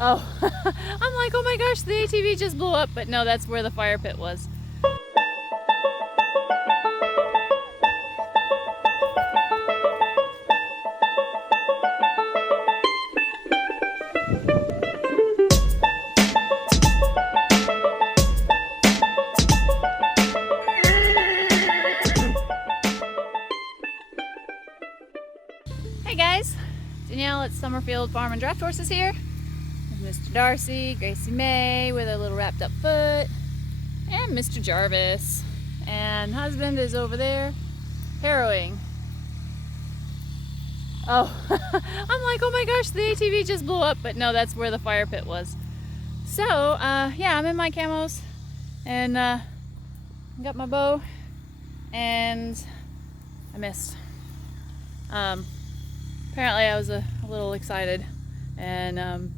Oh, I'm like, oh my gosh, the ATV just blew up, but no, that's where the fire pit was. Hey guys, Danielle at Summerfield Farm and Draft Horses here. Mr. Darcy, Gracie May with a little wrapped up foot, and Mr. Jarvis. And husband is over there harrowing. Oh, I'm like, oh my gosh, the ATV just blew up, but no, that's where the fire pit was. So, yeah, I'm in my camos and got my bow, and I missed. Apparently I was a little excited, and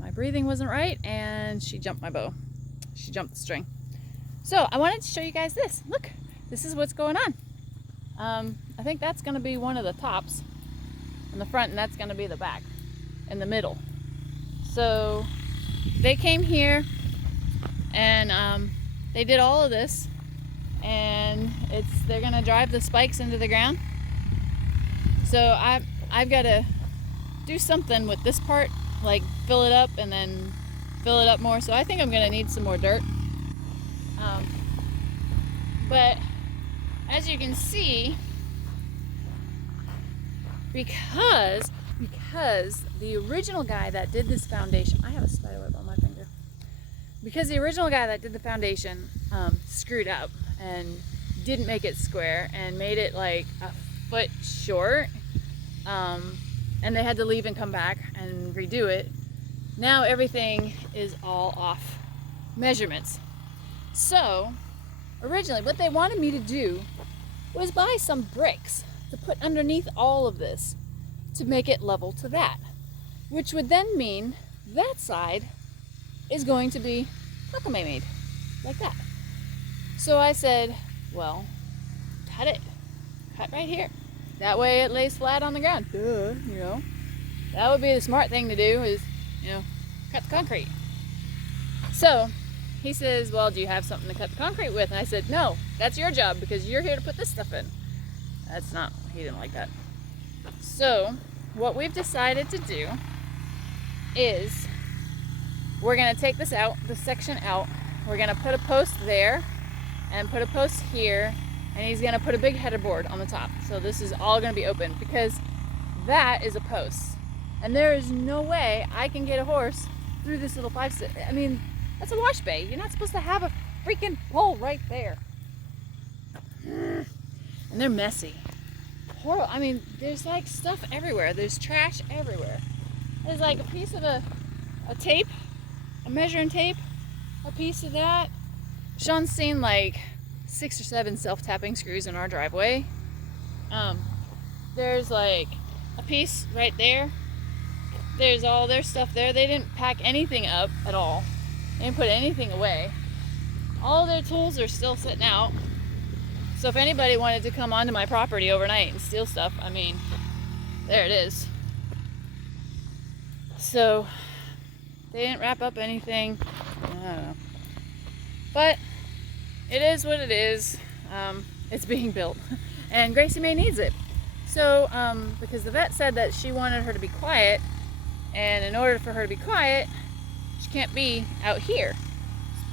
my breathing wasn't right, and she jumped my bow. She jumped the string. So I wanted to show you guys this. Look, this is what's going on. I think that's going to be one of the tops in the front, and that's going to be the back in the middle. So they came here, and they did all of this, and they're going to drive the spikes into the ground. So I've got to do something with this part, like fill it up and then fill it up more. So I think I'm gonna need some more dirt. But as you can see, because the original guy that did this foundation, I have a spider web on my finger. Because the original guy that did the foundation screwed up and didn't make it square and made it like a foot short. And they had to leave and come back and redo it. Now everything is all off measurements. So originally what they wanted me to do was buy some bricks to put underneath all of this to make it level to that, which would then mean that side is going to be made like that. So I said, well, cut right here. That way it lays flat on the ground. Duh, you know. That would be the smart thing to do, is, you know, cut the concrete. So he says, well, do you have something to cut the concrete with? And I said, no, that's your job because you're here to put this stuff in. That's not, he didn't like that. So what we've decided to do is we're going to take this out, the section out. We're going to put a post there and put a post here. And he's gonna put a big header board on the top. So this is all gonna be open because that is a post. And there is no way I can get a horse through this little I mean, that's a wash bay. You're not supposed to have a freaking pole right there. And they're messy. Horrible. I mean, there's like stuff everywhere. There's trash everywhere. There's like a piece of a tape, a measuring tape, a piece of that. Sean's seen like 6 or 7 self-tapping screws in our driveway. There's like a piece right there. There's all their stuff there. They didn't pack anything up at all. They didn't put anything away. All their tools are still sitting out. So if anybody wanted to come onto my property overnight and steal stuff, I mean, there it is. So they didn't wrap up anything. I don't know. But it is what it is. It's being built, and Gracie May needs it. So, because the vet said that she wanted her to be quiet, and in order for her to be quiet, she can't be out here.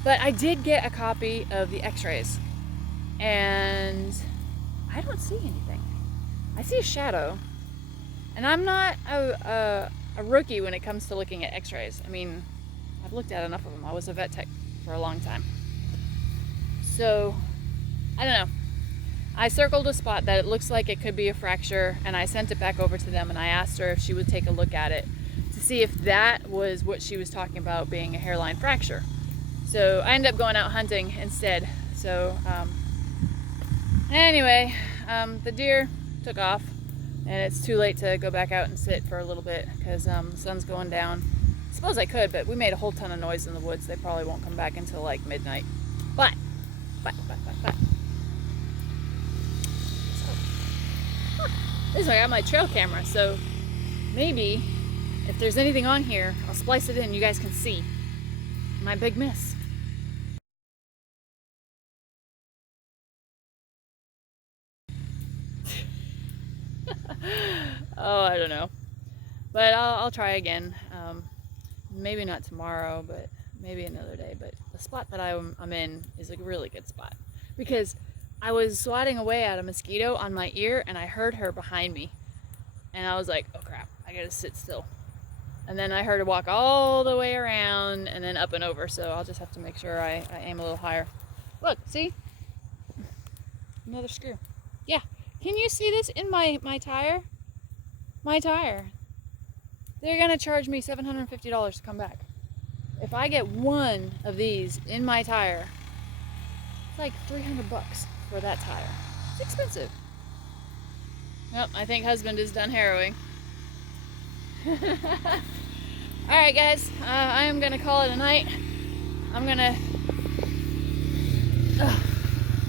But I did get a copy of the x-rays, and I don't see anything. I see a shadow, and I'm not a rookie when it comes to looking at x-rays. I mean, I've looked at enough of them. I was a vet tech for a long time. So, I don't know. I circled a spot that it looks like it could be a fracture, and I sent it back over to them, and I asked her if she would take a look at it to see if that was what she was talking about being a hairline fracture. So I ended up going out hunting instead. So anyway, the deer took off, and it's too late to go back out and sit for a little bit because the sun's going down. I suppose I could, but we made a whole ton of noise in the woods. They probably won't come back until like midnight. But. This is why I got my trail camera, so maybe if there's anything on here, I'll splice it in. You guys can see my big miss. Oh, I don't know. But I'll try again. Maybe not tomorrow, but maybe another day. But the spot that I'm in is a really good spot. Because I was swatting away at a mosquito on my ear and I heard her behind me. And I was like, oh crap, I gotta sit still. And then I heard her walk all the way around and then up and over. So I'll just have to make sure I aim a little higher. Look, see? Another screw. Yeah. Can you see this in my tire? My tire. They're gonna charge me $750 to come back. If I get one of these in my tire, it's like 300 bucks for that tire. It's expensive. Well, I think husband is done harrowing. Alright guys, I am gonna call it a night. I'm gonna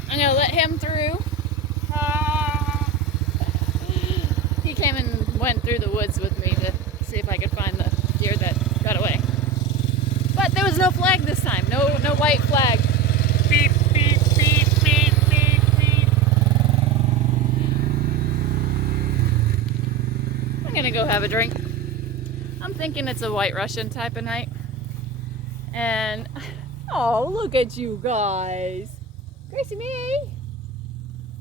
let him through. He came and went through the woods with me to see if I could find the deer that got away. But there was no flag this time. No white flag. Beep, beep, beep, beep, beep, beep. I'm gonna go have a drink. I'm thinking it's a White Russian type of night. And, oh, look at you guys. Gracie May.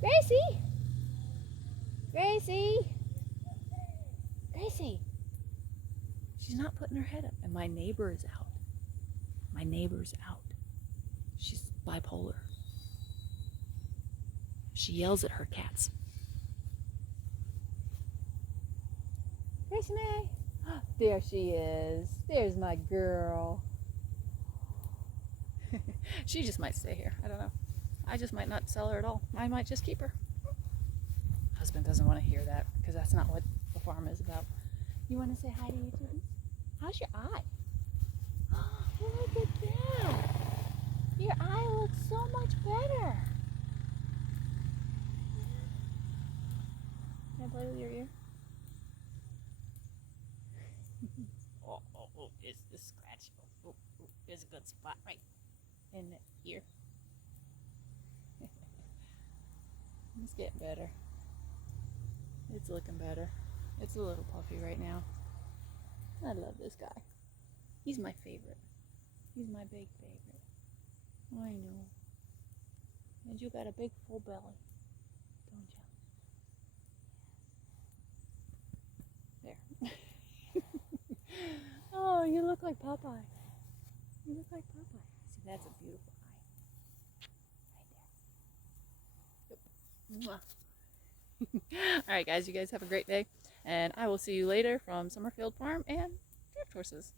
Gracie. Gracie. Gracie. She's not putting her head up. And my neighbor is out. My neighbor's out. She's bipolar. She yells at her cats. Gracie May. There she is. There's my girl. She just might stay here. I don't know. I just might not sell her at all. I might just keep her. Husband doesn't want to hear that because that's not what the farm is about. You want to say hi to YouTube? How's your eye? Look at that. Your eye looks so much better. Can I play with your ear? Oh, it's the scratch. Oh, there's a good spot right in the ear. It's getting better. It's looking better. It's a little puffy right now. I love this guy. He's my favorite. He's my big favorite. I know. And you got a big full belly, don't you? There. Oh, you look like Popeye. You look like Popeye. See, that's a beautiful eye. Right there. Yep. Alright guys, you guys have a great day. And I will see you later from Summerfield Farm and Drift Horses.